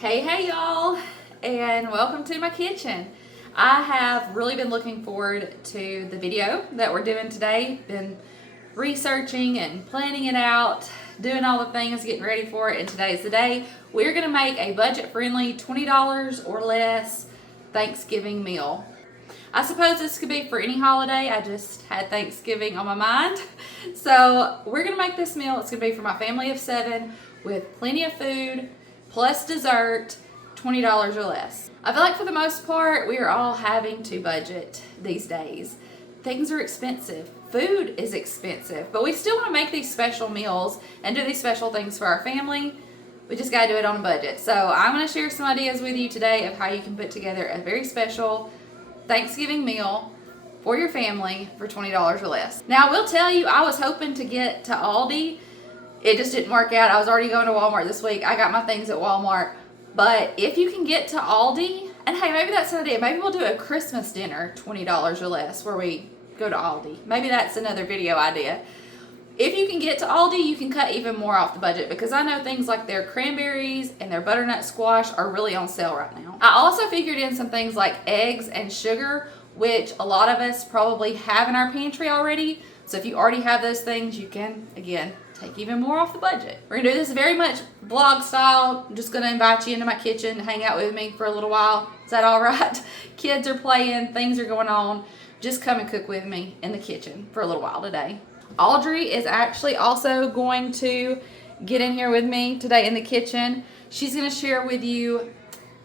Hey y'all, and welcome to my kitchen. I have really been looking forward to the video that we're doing today. Been researching and planning it out, doing all the things, getting ready for it, and today's the day. We're gonna make a budget-friendly $20 or less Thanksgiving meal. I suppose this could be for any holiday. I just had Thanksgiving on my mind. So we're gonna make this meal. It's gonna be for my family of 7 with plenty of food, plus dessert, $20 or less. I feel like for the most part, we are all having to budget these days. Things are expensive. Food is expensive, but we still want to make these special meals and do these special things for our family. We just got to do it on a budget. So I'm going to share some ideas with you today of how you can put together a very special Thanksgiving meal for your family for $20 or less. Now, I will tell you, I was hoping to get to Aldi. It just didn't work out. I was already going to Walmart this week. I got my things at Walmart. But if you can get to Aldi, and hey, maybe that's an idea. Maybe we'll do a Christmas dinner, $20 or less, where we go to Aldi. Maybe that's another video idea. If you can get to Aldi, you can cut even more off the budget, because I know things like their cranberries and their butternut squash are really on sale right now. I also figured in some things like eggs and sugar, which a lot of us probably have in our pantry already. So if you already have those things, you can, again, take even more off the budget. We're gonna do this very much vlog style. I'm just gonna invite you into my kitchen to hang out with me for a little while. Is that all right? Kids are playing, things are going on. Just come and cook with me in the kitchen for a little while today. Audrey is actually also going to get in here with me today in the kitchen. She's gonna share with you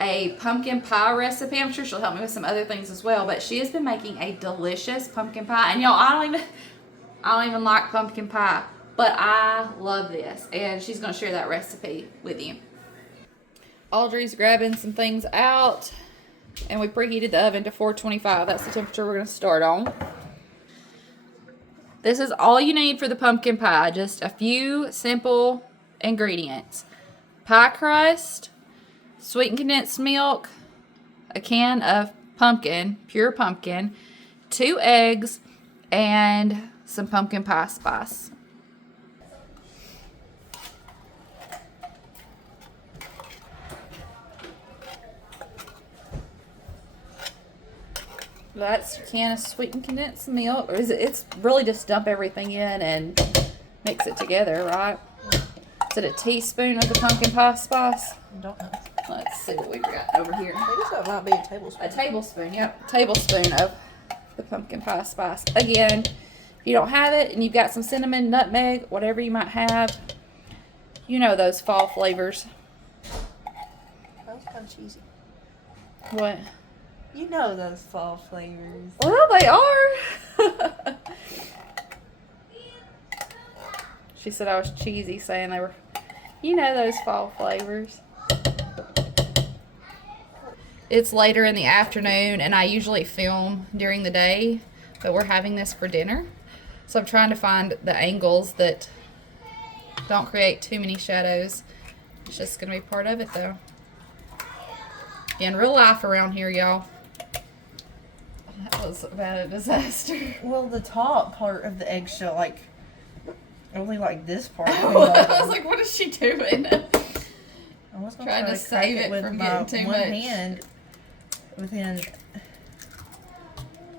a pumpkin pie recipe. I'm sure she'll help me with some other things as well, but she has been making a delicious pumpkin pie. And y'all, I don't even like pumpkin pie, but I love this, and she's going to share that recipe with you. Audrey's grabbing some things out, and we preheated the oven to 425. That's the temperature we're going to start on. This is all you need for the pumpkin pie, just a few simple ingredients. Pie crust, sweetened condensed milk, a can of pumpkin, pure pumpkin, 2 eggs, and some pumpkin pie spice. That's your can of sweetened condensed milk. Or is it? It's really just dump everything in and mix it together, right? Is it a teaspoon of the pumpkin pie spice? I don't know. Let's see what we've got over here. I guess that might be a tablespoon. A tablespoon, yep. A tablespoon of the pumpkin pie spice. Again, if you don't have it and you've got some cinnamon, nutmeg, whatever you might have, you know those fall flavors. That was kind of cheesy. What? You know those fall flavors. Well, they are. She said I was cheesy saying they were, you know, those fall flavors. It's later in the afternoon, and I usually film during the day, but we're having this for dinner. So I'm trying to find the angles that don't create too many shadows. It's just going to be part of it, though. Again, real life around here, y'all. That was about a disaster. Well, the top part of the eggshell, like, only like this part. I was like, what is she doing? I was gonna Trying try to save it with from my getting too one much. hand within.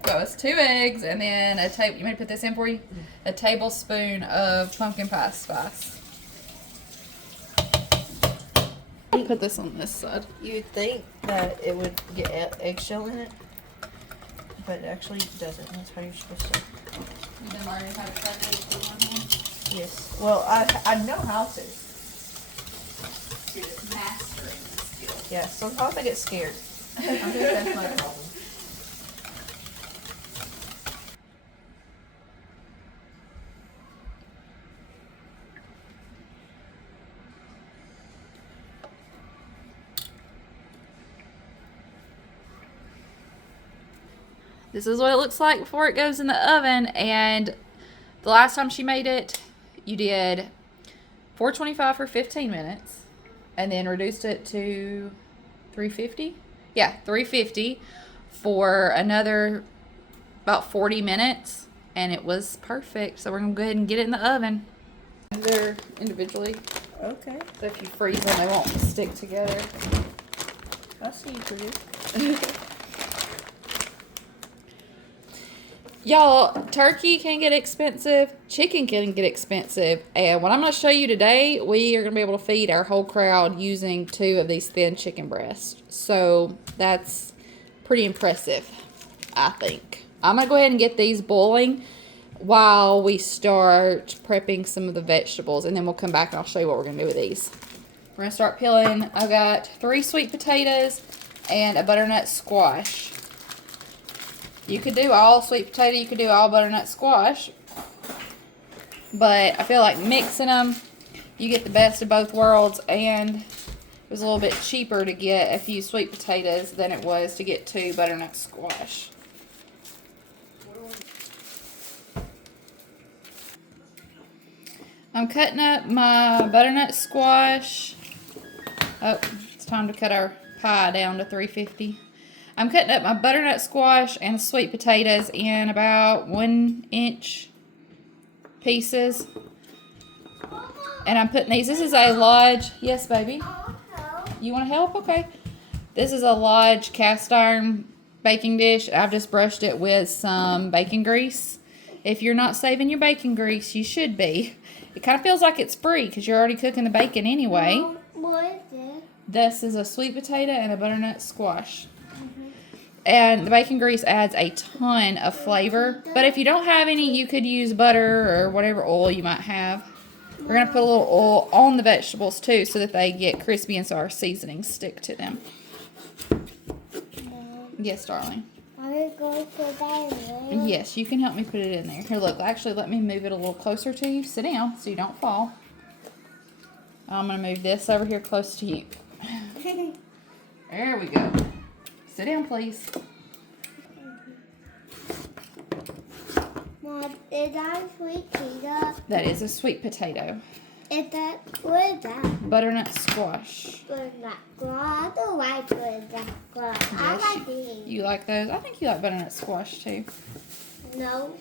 So it's 2 eggs and then a table. You want me to put this in for you? A tablespoon of pumpkin pie spice. Put this on this side. You'd think that it would get eggshell in it, but it actually doesn't. That's how you're supposed to. You've been learning how to cut this for 1 hand? Yes. Well, I know how to. You're just mastering this skill. Yeah. Sometimes I get scared. I think that's my problem. This is what it looks like before it goes in the oven, and the last time she made it, you did 425 for 15 minutes, and then reduced it to 350. Yeah, 350 for another about 40 minutes, and it was perfect. So we're gonna go ahead and get it in the oven. They're individually. Okay. So if you freeze them, they won't stick together. I see you produce. Y'all, turkey can get expensive, chicken can get expensive, and what I'm going to show you today, we are going to be able to feed our whole crowd using 2 of these thin chicken breasts. So that's pretty impressive, I think. I'm going to go ahead and get these boiling while we start prepping some of the vegetables, and then we'll come back and I'll show you what we're going to do with these. We're going to start peeling. I've got 3 sweet potatoes and a butternut squash. You could do all sweet potato, you could do all butternut squash, but I feel like mixing them, you get the best of both worlds, and it was a little bit cheaper to get a few sweet potatoes than it was to get 2 butternut squash. I'm cutting up my butternut squash. Oh, it's time to cut our pie down to 350. I'm cutting up my butternut squash and sweet potatoes in about 1-inch pieces. And I'm putting these, this is a large, yes baby? You want to help? Okay. This is a large cast iron baking dish. I've just brushed it with some bacon grease. If you're not saving your bacon grease, you should be. It kind of feels like it's free because you're already cooking the bacon anyway. What is it? This is a sweet potato and a butternut squash. And the bacon grease adds a ton of flavor. But if you don't have any, you could use butter or whatever oil you might have. We're going to put a little oil on the vegetables too so that they get crispy and so our seasonings stick to them. Yes, darling. I go put that in there. Yes, you can help me put it in there. Here, look. Actually, let me move it a little closer to you. Sit down so you don't fall. I'm going to move this over here close to you. There we go. Sit down, please. Mom, is that a sweet potato? That is a sweet potato. Is that, what is that? Butternut squash. Butternut. I don't like butternut squash. I Yes, like these. You like those? I think you like butternut squash too. No.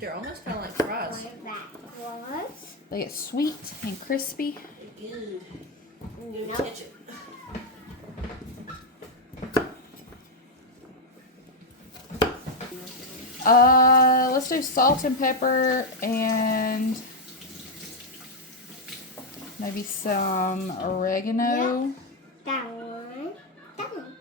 They're almost kind of like fries. Like that. What? They get sweet and crispy. Good. No. Ketchup. Let's do salt and pepper and maybe some oregano. That one. That one.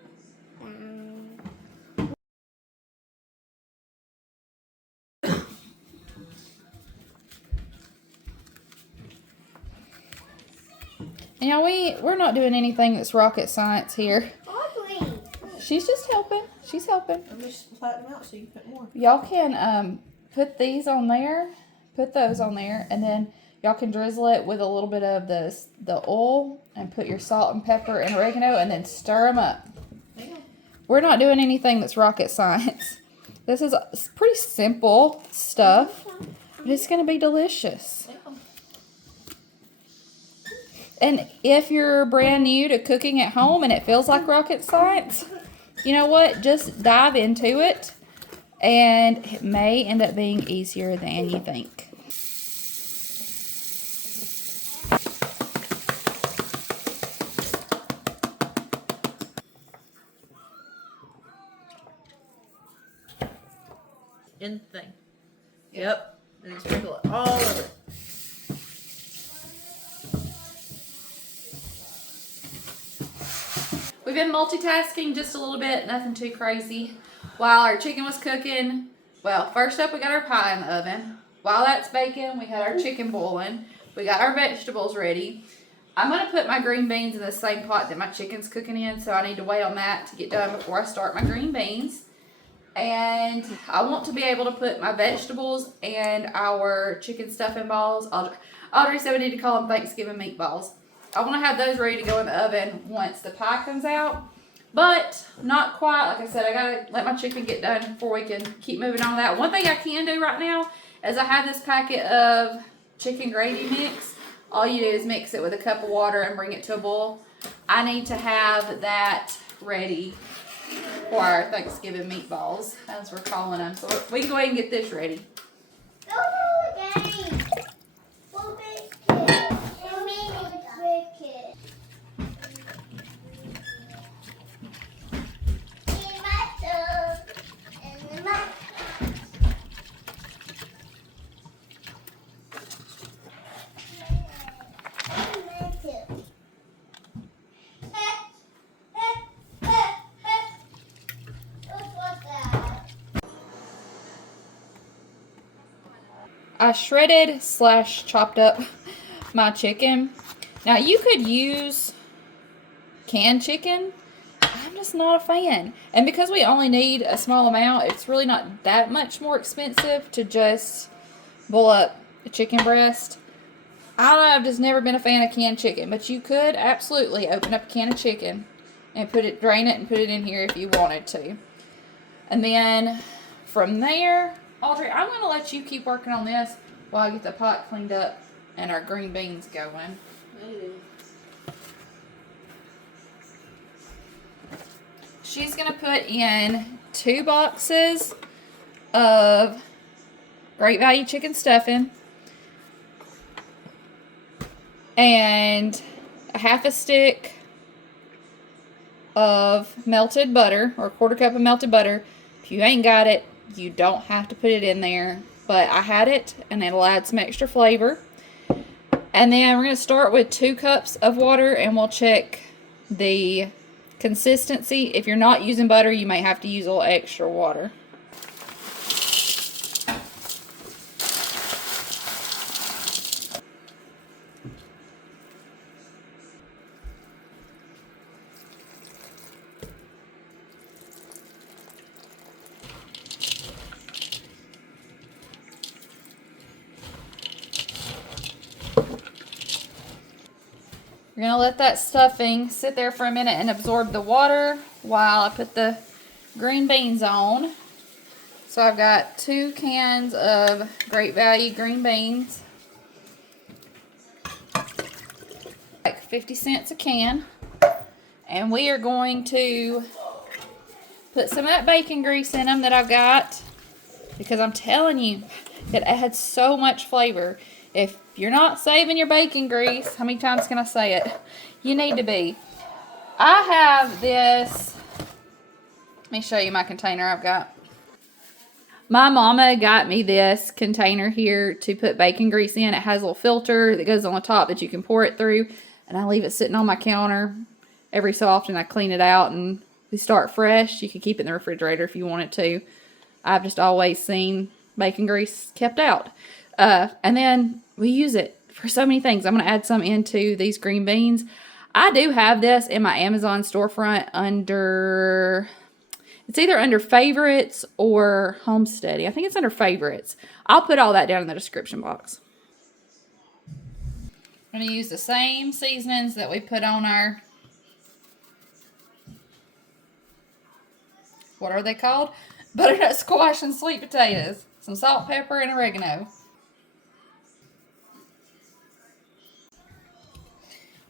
And y'all, we're not doing anything that's rocket science here. Ugly. She's just helping. She's helping. Let me just flatten them out so you can put more. Y'all can put these on there, put those on there, and then y'all can drizzle it with a little bit of the oil and put your salt and pepper and oregano and then stir them up. Yeah. We're not doing anything that's rocket science. This is pretty simple stuff, but it's going to be delicious. Yeah. And if you're brand new to cooking at home and it feels like rocket science, you know what? Just dive into it, and it may end up being easier than you think. In the thing. Yep. And then sprinkle it all over it. We've been multitasking just a little bit, nothing too crazy. While our chicken was cooking, well, first up we got our pie in the oven. While that's baking, we had our chicken boiling. We got our vegetables ready. I'm going to put my green beans in the same pot that my chicken's cooking in, so I need to wait on that to get done before I start my green beans. And I want to be able to put my vegetables and our chicken stuffing balls. Audrey said we need to call them Thanksgiving meatballs. I want to have those ready to go in the oven once the pie comes out. But not quite. Like I said, I got to let my chicken get done before we can keep moving on that. One thing I can do right now is I have this packet of chicken gravy mix. All you do is mix it with a cup of water and bring it to a boil. I need to have that ready for our Thanksgiving meatballs, as we're calling them. So we can go ahead and get this ready. I shredded / chopped up my chicken. Now you could use canned chicken. I'm just not a fan. And because we only need a small amount, it's really not that much more expensive to just boil up a chicken breast. I don't know, I've just never been a fan of canned chicken, but you could absolutely open up a can of chicken and drain it and put it in here if you wanted to. And then from there, Audrey, I'm going to let you keep working on this while I get the pot cleaned up and our green beans going. She's going to put in 2 boxes of Great Value chicken stuffing and a half a stick of melted butter, or a 1/4 cup of melted butter. If you ain't got it, you don't have to put it in there, but I had it and it'll add some extra flavor. And then we're going to start with 2 cups of water and we'll check the consistency. If you're not using butter, you may have to use a little extra water. We're going to let that stuffing sit there for a minute and absorb the water while I put the green beans on. So I've got 2 cans of Great Value green beans. Like 50 cents a can. And we are going to put some of that bacon grease in them that I've got, because I'm telling you, it adds so much flavor. If you're not saving your bacon grease, how many times can I say it? You need to be. I have this. Let me show you my container I've got. My mama got me this container here to put bacon grease in. It has a little filter that goes on the top that you can pour it through. And I leave it sitting on my counter. Every so often I clean it out and we start fresh. You can keep it in the refrigerator if you wanted to. I've just always seen bacon grease kept out. And then we use it for so many things. I'm going to add some into these green beans. I do have this in my Amazon storefront under, it's either under favorites or homesteading. I think it's under favorites. I'll put all that down in the description box. I'm going to use the same seasonings that we put on our, what are they called? Butternut squash and sweet potatoes. Some salt, pepper, and oregano.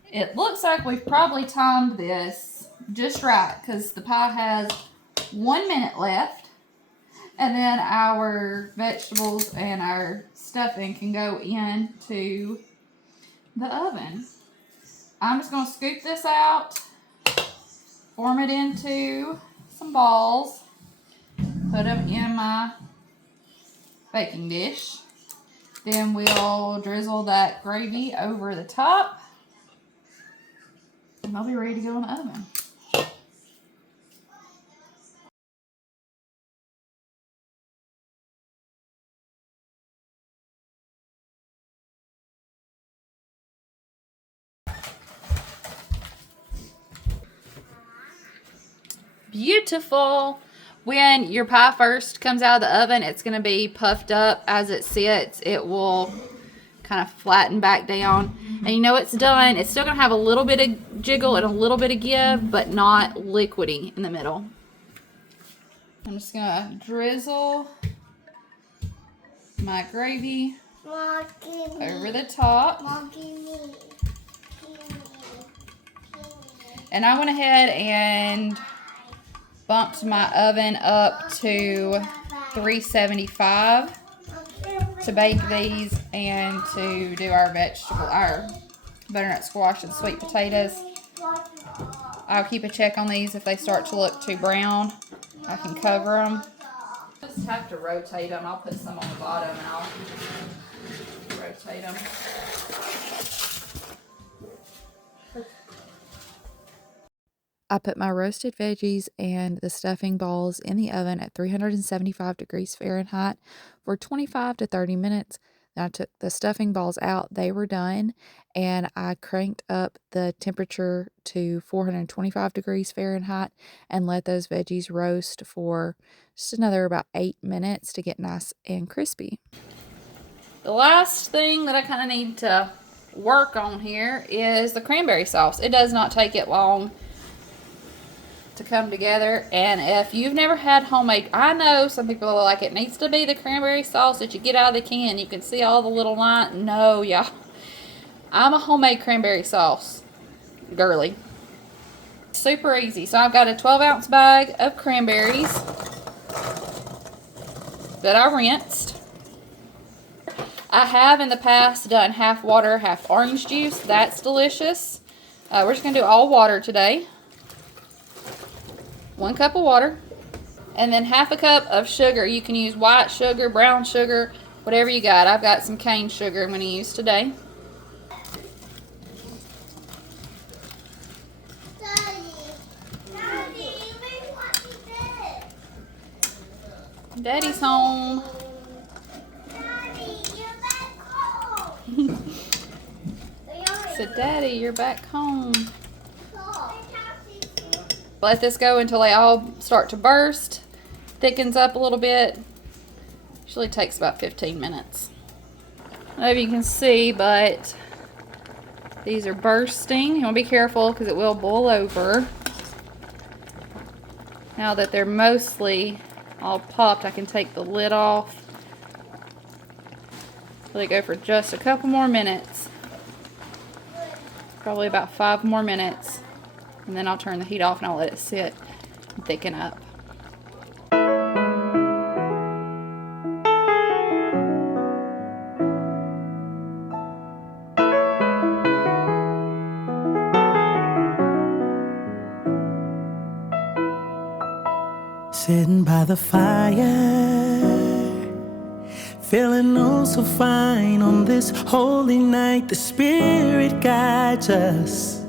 It looks like we've probably timed this just right, because the pie has 1 minute left. And then our vegetables and our stuffing can go into the oven. I'm just going to scoop this out, form it into some balls, put them in my baking dish. Then we'll drizzle that gravy over the top. And they'll be ready to go in the oven. Beautiful. When your pie first comes out of the oven, it's going to be puffed up. As it sits, it will kind of flatten back down. And you know it's done. It's still going to have a little bit of jiggle and a little bit of give, but not liquidy in the middle. I'm just going to drizzle my gravy over the top. And I went ahead and bumped my oven up to 375 to bake these and to do our butternut squash and sweet potatoes. I'll keep a check on these. If they start to look too brown, I can cover them. Just have to rotate them. I'll put some on the bottom and I'll rotate them. I put my roasted veggies and the stuffing balls in the oven at 375 degrees Fahrenheit for 25 to 30 minutes. I took the stuffing balls out. They were done, and I cranked up the temperature to 425 degrees Fahrenheit and let those veggies roast for just another about 8 minutes to get nice and crispy. The last thing that I kind of need to work on here is the cranberry sauce. It does not take it long to come together, and if you've never had homemade, I know some people are like, it needs to be the cranberry sauce that you get out of the can. You can see all the little lines. No, y'all. I'm a homemade cranberry sauce girly. Super easy. So I've got a 12-ounce bag of cranberries that I rinsed. I have in the past done half water, half orange juice. That's delicious. We're just going to do all water today. 1 cup of water, and then half a cup of sugar. You can use white sugar, brown sugar, whatever you got. I've got some cane sugar I'm going to use today. Daddy's home. Daddy, you're back home. Said, Daddy, you're back home. Let this go until they all start to burst. Thickens up a little bit. Usually takes about 15 minutes. I don't know if you can see, but these are bursting. You want to be careful because it will boil over. Now that they're mostly all popped, I can take the lid off. Let it go for just a couple more minutes. Probably about 5 more minutes. And then I'll turn the heat off and I'll let it sit and thicken up. Sitting by the fire, feeling oh so fine on this holy night. The Spirit guides us.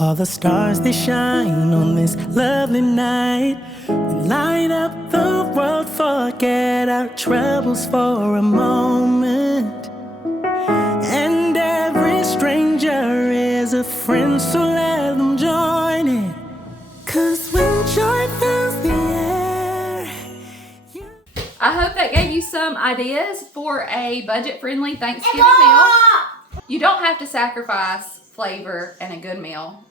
All the stars, they shine on this lovely night. We light up the world, forget our troubles for a moment. And every stranger is a friend, so let them join in. 'Cause when joy fills the air, I hope that gave you some ideas for a budget-friendly Thanksgiving meal. You don't have to sacrifice flavor and a good meal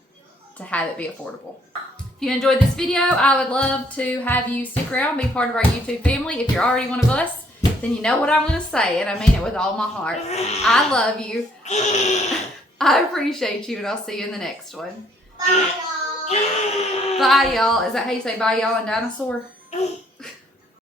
to have it be affordable. If you enjoyed this video, I would love to have you stick around, be part of our YouTube family. If you're already one of us, then you know what I'm going to say, and I mean it with all my heart. I love you. I appreciate you, and I'll see you in the next one. Bye, y'all. Bye, y'all. Is that how you say bye, y'all, in dinosaur?